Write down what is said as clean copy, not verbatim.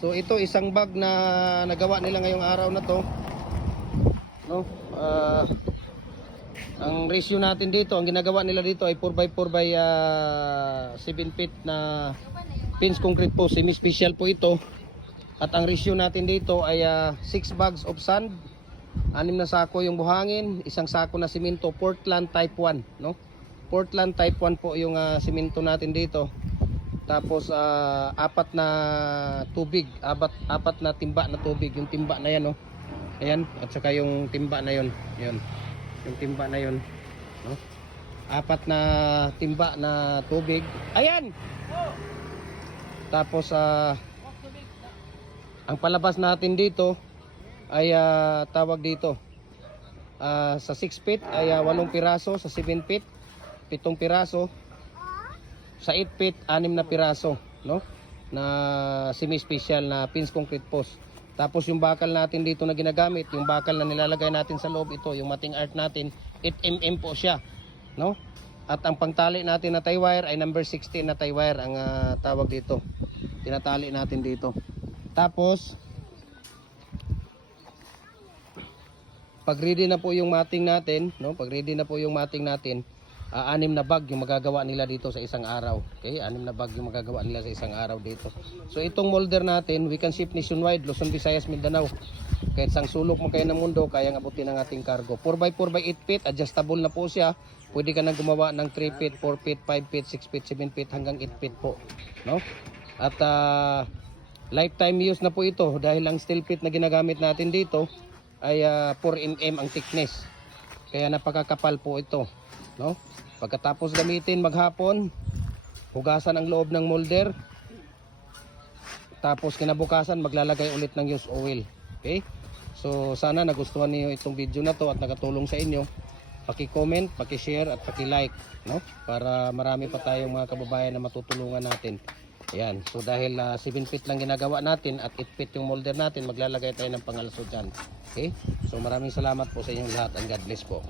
So ito isang bag na nagawa nila ngayong araw na to, no? Ang ratio natin dito, ang ginagawa nila dito ay 4x4 by 7 feet na pins concrete po, semi special po ito. At ang ratio natin dito ay 6 bags of sand, 6 na sako yung buhangin, isang sako na simento, Portland type 1, no? Portland type 1 po yung simento natin dito. Tapos 4 na tubig, apat na timba na tubig, yung timba na yan, no? Ayan, at saka yung timba na yon, yun. Yung timba na yon, no? 4 na timba na tubig. Ayan. Tapos ang palabas natin dito ay tawag dito sa 6 feet ay 8 piraso, sa 7 feet 7 piraso, sa 8 feet 6 na piraso, no? Na semi-special na pins concrete post. Tapos yung bakal natin dito na ginagamit, yung bakal na nilalagay natin sa loob, ito yung mating art natin, 8mm po siya, no? At ang pangtali natin na tie wire ay number 16 na tie wire ang tawag dito. Tinatali natin dito. Tapos pag ready na po yung mating natin, no? Pag ready na po yung mating natin, 6 na bag yung magagawa nila dito sa isang araw. Okay, 6 na bag yung magagawa nila sa isang araw dito. So itong molder natin, we can ship nationwide, Luzon, Visayas, Mindanao. Kahit sang sulok mo kayo ng mundo, kayang abutin ang ating cargo. 4x4 by 8 feet, adjustable na po siya. Pwede ka nang gumawa ng 3 feet, 4 feet, 5 feet, 6 feet, 7 feet hanggang 8 feet po, no? At lifetime use na po ito dahil ang steel plate na ginagamit natin dito ay 4mm ang thickness. Kaya napakakapal po ito, no? Pagkatapos gamitin maghapon, hugasan ang loob ng molder. Tapos kinabukasan maglalagay ulit ng used oil. Okay? So sana nagustuhan niyo itong video na to at nakatulong sa inyo. Paki-comment, paki-share at paki-like, no? Para marami pa tayong mga kababayan na matutulungan natin. Ayan. So dahil 7 feet lang ginagawa natin at 8 feet yung molder natin, maglalagay tayo ng pangalso dyan. Okay? So maraming salamat po sa inyong lahat and God bless po.